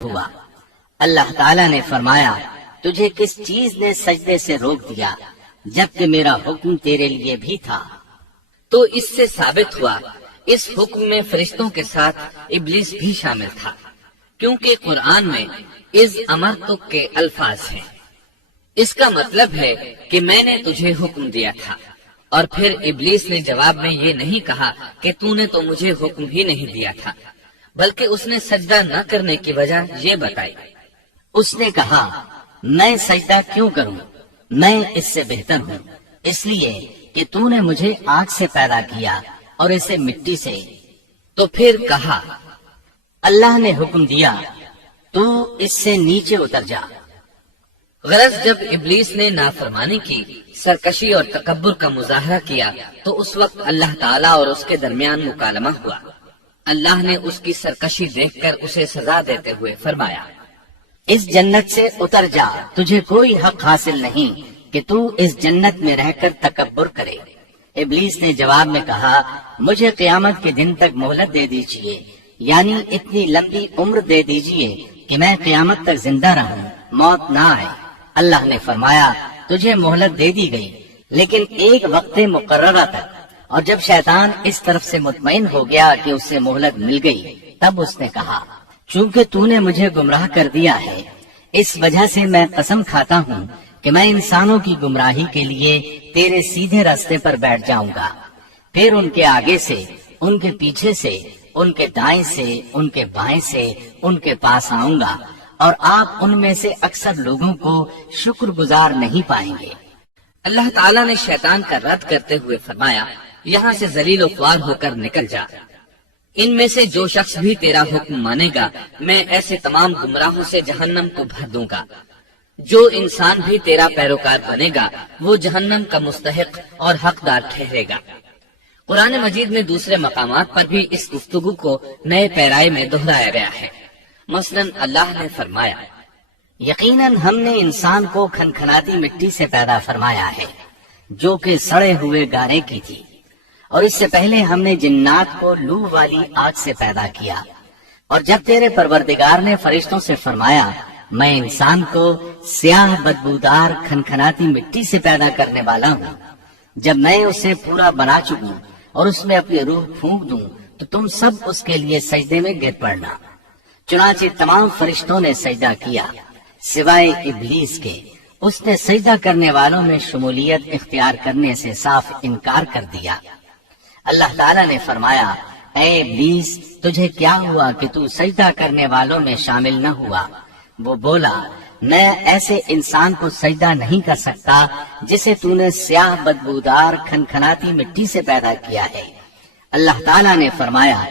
ہوا۔ اللہ تعالیٰ نے فرمایا تجھے کس چیز نے سجدے سے روک دیا جبکہ میرا حکم تیرے لیے بھی تھا؟ تو اس سے ثابت ہوا اس حکم میں فرشتوں کے ساتھ ابلیس بھی شامل تھا، کیونکہ قرآن میں اذ امرتک کے الفاظ ہیں۔ اس کا مطلب ہے کہ میں نے تجھے حکم دیا تھا، اور پھر ابلیس نے جواب میں یہ نہیں کہا کہ تو نے تو مجھے حکم ہی نہیں دیا تھا، بلکہ اس نے سجدہ نہ کرنے کی وجہ یہ بتائی۔ اس نے کہا میں سجدہ کیوں کروں، میں اس سے بہتر ہوں، اس لیے کہ تو نے مجھے آگ سے پیدا کیا اور اسے مٹی سے۔ تو پھر کہا اللہ نے حکم دیا تو اس سے نیچے اتر جا۔ غرض جب ابلیس نے نافرمانی کی، سرکشی اور تکبر کا مظاہرہ کیا تو اس وقت اللہ تعالیٰ اور اس کے درمیان مکالمہ ہوا۔ اللہ نے اس کی سرکشی دیکھ کر اسے سزا دیتے ہوئے فرمایا اس جنت سے اتر جا، تجھے کوئی حق حاصل نہیں کہ تو اس جنت میں رہ کر تکبر کرے۔ ابلیس نے جواب میں کہا مجھے قیامت کے دن تک مہلت دے دیجئے، یعنی اتنی لمبی عمر دے دیجئے کہ میں قیامت تک زندہ رہوں، موت نہ آئے۔ اللہ نے فرمایا تجھے مہلت دے دی گئی، لیکن ایک وقت مقررہ تک۔ اور جب شیطان اس طرف سے مطمئن ہو گیا کہ اسے مہلت مل گئی، تب اس نے کہا چونکہ تو نے مجھے گمراہ کر دیا ہے، اس وجہ سے میں قسم کھاتا ہوں کہ میں انسانوں کی گمراہی کے لیے تیرے سیدھے راستے پر بیٹھ جاؤں گا، پھر ان کے آگے سے، ان کے پیچھے سے، ان کے دائیں سے، ان کے بائیں سے ان کے پاس آؤں گا، اور آپ ان میں سے اکثر لوگوں کو شکر گزار نہیں پائیں گے۔ اللہ تعالیٰ نے شیطان کا رد کرتے ہوئے فرمایا یہاں سے ذلیل و خوار ہو کر نکل جا، ان میں سے جو شخص بھی تیرا حکم مانے گا میں ایسے تمام گمراہوں سے جہنم کو بھر دوں گا، جو انسان بھی تیرا پیروکار بنے گا وہ جہنم کا مستحق اور حقدار ٹھہرے گا۔ قرآن مجید میں دوسرے مقامات پر بھی اس گفتگو کو نئے پیرائے میں دہرایا گیا ہے۔ مثلا اللہ نے فرمایا یقیناً ہم نے انسان کو کھنکھناتی مٹی سے پیدا فرمایا ہے جو کہ سڑے ہوئے گارے کی تھی، اور اس سے پہلے ہم نے جنات کو لو والی آگ سے پیدا کیا۔ اور جب تیرے پروردگار نے فرشتوں سے فرمایا میں انسان کو سیاہ بدبودار کھنکھناتی مٹی سے پیدا کرنے والا ہوں، جب میں اسے پورا بنا چکوں اور اس میں اپنی روح پھونک دوں تو تم سب اس کے لیے سجدے میں گر پڑنا۔ چنانچہ تمام فرشتوں نے سجدہ کیا سوائے ابلیس کے، اس نے سجدہ کرنے والوں میں شمولیت اختیار کرنے سے صاف انکار کر دیا۔ اللہ تعالیٰ نے فرمایا اے ابلیس تجھے کیا ہوا کہ تو سجدہ کرنے والوں میں شامل نہ ہوا؟ وہ بولا میں ایسے انسان کو سجدہ نہیں کر سکتا جسے تو نے سیاہ بدبودار کھنکھناتی مٹی سے پیدا کیا ہے۔ اللہ تعالیٰ نے فرمایا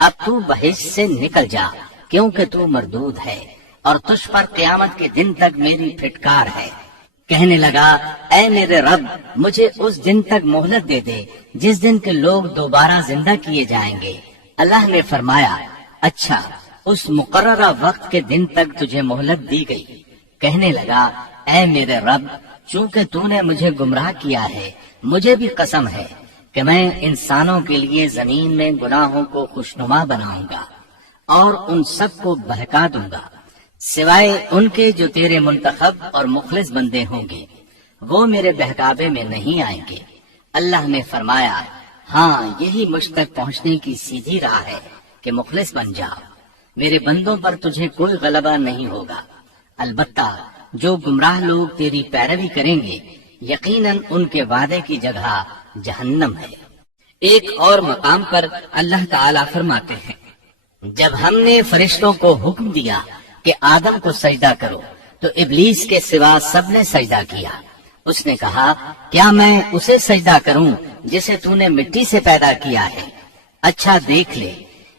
اب تو بہشت سے نکل جا کیونکہ تو مردود ہے، اور تجھ پر قیامت کے دن تک میری پھٹکار ہے۔ کہنے لگا اے میرے رب مجھے اس دن تک مہلت دے دے جس دن کے لوگ دوبارہ زندہ کیے جائیں گے۔ اللہ نے فرمایا اچھا اس مقررہ وقت کے دن تک تجھے مہلت دی گئی۔ کہنے لگا اے میرے رب چونکہ تو نے مجھے گمراہ کیا ہے، مجھے بھی قسم ہے کہ میں انسانوں کے لیے زمین میں گناہوں کو خوشنما بناؤں گا اور ان سب کو بہکا دوں گا سوائے ان کے جو تیرے منتخب اور مخلص بندے ہوں گے، وہ میرے بہکاوے میں نہیں آئیں گے۔ اللہ نے فرمایا ہاں یہی مجھ تک پہنچنے کی سیدھی راہ ہے کہ مخلص بن جاؤ، میرے بندوں پر تجھے کوئی غلبہ نہیں ہوگا۔ البتہ جو گمراہ لوگ تیری پیروی کریں گے یقیناً ان کے وعدے کی جگہ جہنم ہے۔ ایک اور مقام پر اللہ تعالیٰ فرماتے ہیں جب ہم نے فرشتوں کو حکم دیا کہ آدم کو سجدہ کرو تو ابلیس کے سوا سب نے سجدہ کیا۔ اس نے کہا کیا میں اسے سجدہ کروں جسے تو نے مٹی سے پیدا کیا ہے؟ اچھا دیکھ لے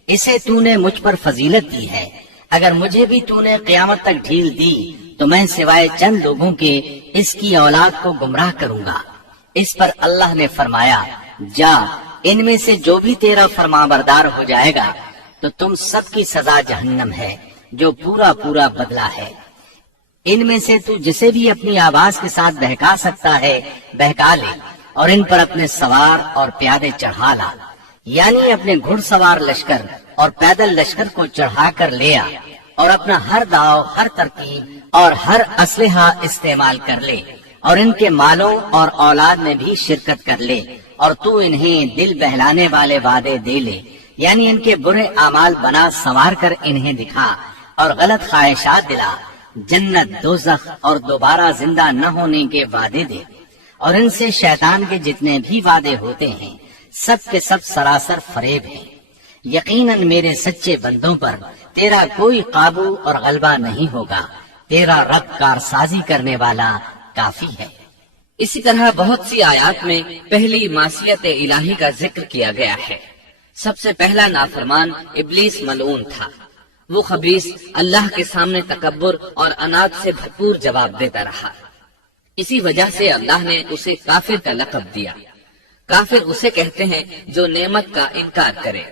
اسے تو نے مجھ پر فضیلت دی ہے، اگر مجھے بھی تو نے قیامت تک ڈھیل دی تو میں سوائے چند لوگوں کے اس کی اولاد کو گمراہ کروں گا۔ اس پر اللہ نے فرمایا جا ان میں سے جو بھی تیرا فرمانبردار ہو جائے گا تو تم سب کی سزا جہنم ہے جو پورا پورا بدلہ ہے۔ ان میں سے تو جسے بھی اپنی آواز کے ساتھ بہکا سکتا ہے بہکا لے، اور ان پر اپنے سوار اور پیادے چڑھا لا، یعنی اپنے گھڑ سوار لشکر اور پیدل لشکر کو چڑھا کر لے آ، اور اپنا ہر داؤ، ہر ترکیب اور ہر اسلحہ استعمال کر لے، اور ان کے مالوں اور اولاد میں بھی شرکت کر لے، اور تو انہیں دل بہلانے والے وعدے دے لے، یعنی ان کے برے اعمال بنا سنوار کر انہیں دکھا، اور غلط خواہشات دلا، جنت، دوزخ اور دوبارہ زندہ نہ ہونے کے وعدے دے، اور ان سے شیطان کے جتنے بھی وعدے ہوتے ہیں سب کے سب سراسر فریب ہیں۔ یقیناً میرے سچے بندوں پر تیرا کوئی قابو اور غلبہ نہیں ہوگا، تیرا رب کارسازی کرنے والا کافی ہے۔ اسی طرح بہت سی آیات میں پہلی معصیت الہی کا ذکر کیا گیا ہے۔ سب سے پہلا نافرمان ابلیس ملعون تھا۔ وہ خبیث اللہ کے سامنے تکبر اور انات سے بھرپور جواب دیتا رہا۔ اسی وجہ سے اللہ نے اسے کافر کا لقب دیا۔ کافر اسے کہتے ہیں جو نعمت کا انکار کرے۔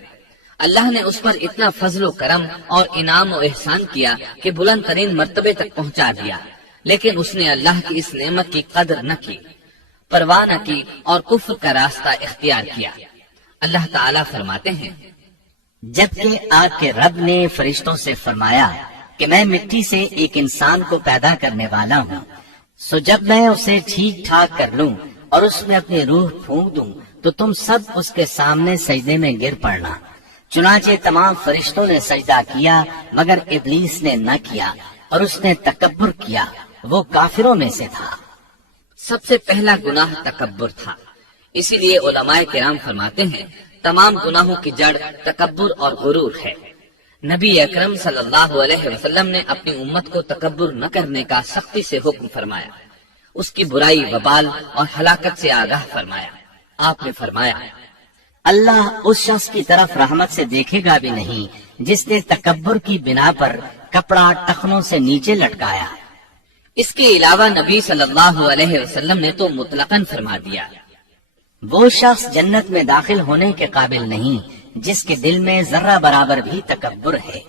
اللہ نے اس پر اتنا فضل و کرم اور انعام و احسان کیا کہ بلند ترین مرتبے تک پہنچا دیا، لیکن اس نے اللہ کی اس نعمت کی قدر نہ کی، پرواہ نہ کی اور کفر کا راستہ اختیار کیا۔ اللہ تعالیٰ فرماتے ہیں، جبکہ آپ کے رب نے فرشتوں سے فرمایا کہ میں مٹی سے ایک انسان کو پیدا کرنے والا ہوں، سو جب میں اسے ٹھیک ٹھاک کر لوں اور اس میں اپنی روح پھونک دوں تو تم سب اس کے سامنے سجدے میں گر پڑنا۔ چنانچہ تمام فرشتوں نے سجدہ کیا مگر ابلیس نے نہ کیا اور اس نے تکبر کیا، وہ کافروں میں سے تھا۔ سب سے پہلا گناہ تکبر تھا۔ اسی لیے علماء کرام فرماتے ہیں تمام گناہوں کی جڑ تکبر اور غرور ہے۔ نبی اکرم صلی اللہ علیہ وسلم نے اپنی امت کو تکبر نہ کرنے کا سختی سے حکم فرمایا، اس کی برائی، وبال اور ہلاکت سے آگاہ فرمایا۔ آپ نے فرمایا، اللہ اس شخص کی طرف رحمت سے دیکھے گا بھی نہیں جس نے تکبر کی بنا پر کپڑا ٹخنوں سے نیچے لٹکایا۔ اس کے علاوہ نبی صلی اللہ علیہ وسلم نے تو مطلقاً فرما دیا، وہ شخص جنت میں داخل ہونے کے قابل نہیں جس کے دل میں ذرہ برابر بھی تکبر ہے۔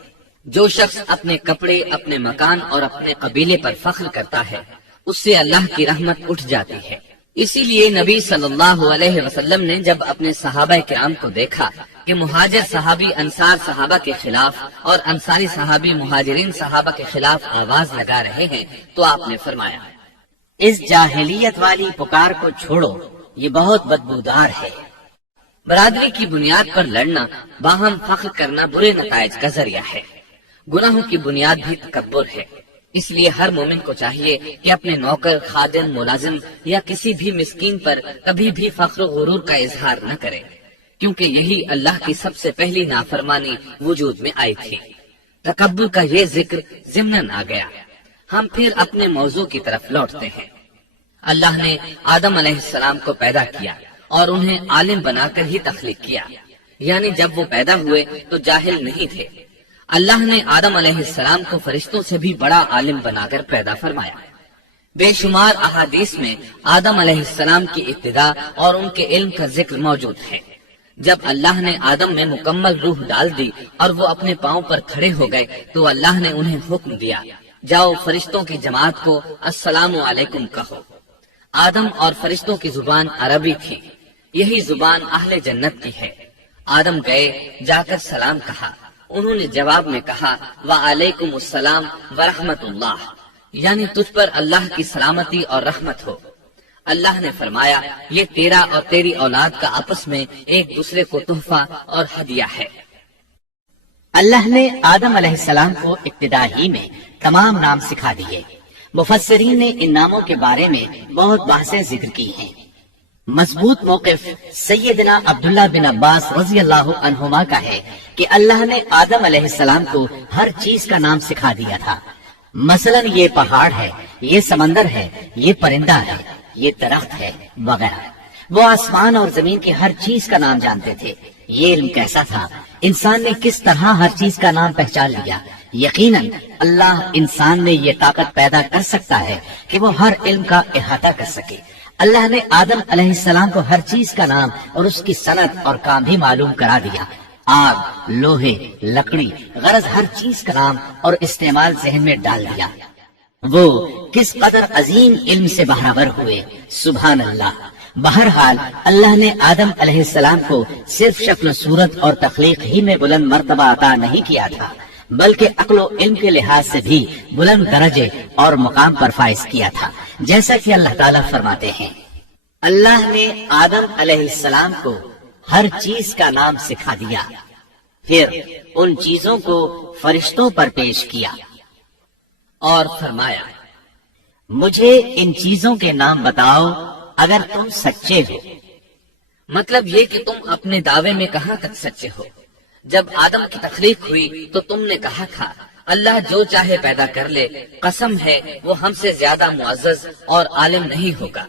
جو شخص اپنے کپڑے، اپنے مکان اور اپنے قبیلے پر فخر کرتا ہے اس سے اللہ کی رحمت اٹھ جاتی ہے۔ اسی لیے نبی صلی اللہ علیہ وسلم نے جب اپنے صحابہ کرام کو دیکھا کہ مہاجر صحابی انصار صحابہ کے خلاف اور انصاری صحابی مہاجرین صحابہ کے خلاف آواز لگا رہے ہیں تو آپ نے فرمایا، اس جاہلیت والی پکار کو چھوڑو، یہ بہت بدبودار ہے۔ برادری کی بنیاد پر لڑنا، باہم فخر کرنا برے نتائج کا ذریعہ ہے۔ گناہوں کی بنیاد بھی تکبر ہے۔ اس لیے ہر مومن کو چاہیے کہ اپنے نوکر، خادم، ملازم یا کسی بھی مسکین پر کبھی بھی فخر و غرور کا اظہار نہ کرے، کیونکہ یہی اللہ کی سب سے پہلی نافرمانی وجود میں آئی تھی۔ تکبر کا یہ ذکر ضمناً آ گیا۔ ہم پھر اپنے موضوع کی طرف لوٹتے ہیں۔ اللہ نے آدم علیہ السلام کو پیدا کیا اور انہیں عالم بنا کر ہی تخلیق کیا، یعنی جب وہ پیدا ہوئے تو جاہل نہیں تھے۔ اللہ نے آدم علیہ السلام کو فرشتوں سے بھی بڑا عالم بنا کر پیدا فرمایا۔ بے شمار احادیث میں آدم علیہ السلام کی ابتدا اور ان کے علم کا ذکر موجود ہے۔ جب اللہ نے آدم میں مکمل روح ڈال دی اور وہ اپنے پاؤں پر کھڑے ہو گئے تو اللہ نے انہیں حکم دیا، جاؤ فرشتوں کی جماعت کو السلام علیکم کہو۔ آدم اور فرشتوں کی زبان عربی تھی، یہی زبان اہل جنت کی ہے۔ آدم گئے، جا کر سلام کہا، انہوں نے جواب میں کہا وعلیکم السلام ورحمت اللہ، یعنی تجھ پر اللہ کی سلامتی اور رحمت ہو۔ اللہ نے فرمایا، یہ تیرا اور تیری اولاد کا آپس میں ایک دوسرے کو تحفہ اور ہدیہ ہے۔ اللہ نے آدم علیہ السلام کو ابتدا ہی میں تمام نام سکھا دیے۔ مفسرین نے ان ناموں کے بارے میں بہت بحثیں ذکر کی ہیں۔ مضبوط موقف سیدنا عبداللہ بن عباس رضی اللہ عنہما کا ہے کہ اللہ نے آدم علیہ السلام کو ہر چیز کا نام سکھا دیا تھا، مثلا یہ پہاڑ ہے، یہ سمندر ہے، یہ پرندہ ہے، یہ درخت ہے وغیرہ۔ وہ آسمان اور زمین کی ہر چیز کا نام جانتے تھے۔ یہ علم کیسا تھا، انسان نے کس طرح ہر چیز کا نام پہچان لیا۔ یقیناً اللہ انسان میں یہ طاقت پیدا کر سکتا ہے کہ وہ ہر علم کا احاطہ کر سکے۔ اللہ نے آدم علیہ السلام کو ہر چیز کا نام اور اس کی صنعت اور کام بھی معلوم کرا دیا۔ آگ، لوہے، لکڑی، غرض ہر چیز کا نام اور استعمال ذہن میں ڈال دیا۔ وہ کس قدر عظیم علم سے بہرور ہوئے، سبحان اللہ۔ بہرحال اللہ نے آدم علیہ السلام کو صرف شکل و صورت اور تخلیق ہی میں بلند مرتبہ عطا نہیں کیا تھا، بلکہ عقل و علم کے لحاظ سے بھی بلند درجے اور مقام پر فائز کیا تھا، جیسا کہ اللہ تعالیٰ فرماتے ہیں، اللہ نے آدم علیہ السلام کو ہر چیز کا نام سکھا دیا، پھر ان چیزوں کو فرشتوں پر پیش کیا اور فرمایا، مجھے ان چیزوں کے نام بتاؤ اگر تم سچے ہو۔ مطلب یہ کہ تم اپنے دعوے میں کہاں تک سچے ہو؟ جب آدم کی تخلیق ہوئی تو تم نے کہا تھا اللہ جو چاہے پیدا کر لے، قسم ہے وہ ہم سے زیادہ معزز اور عالم نہیں ہوگا۔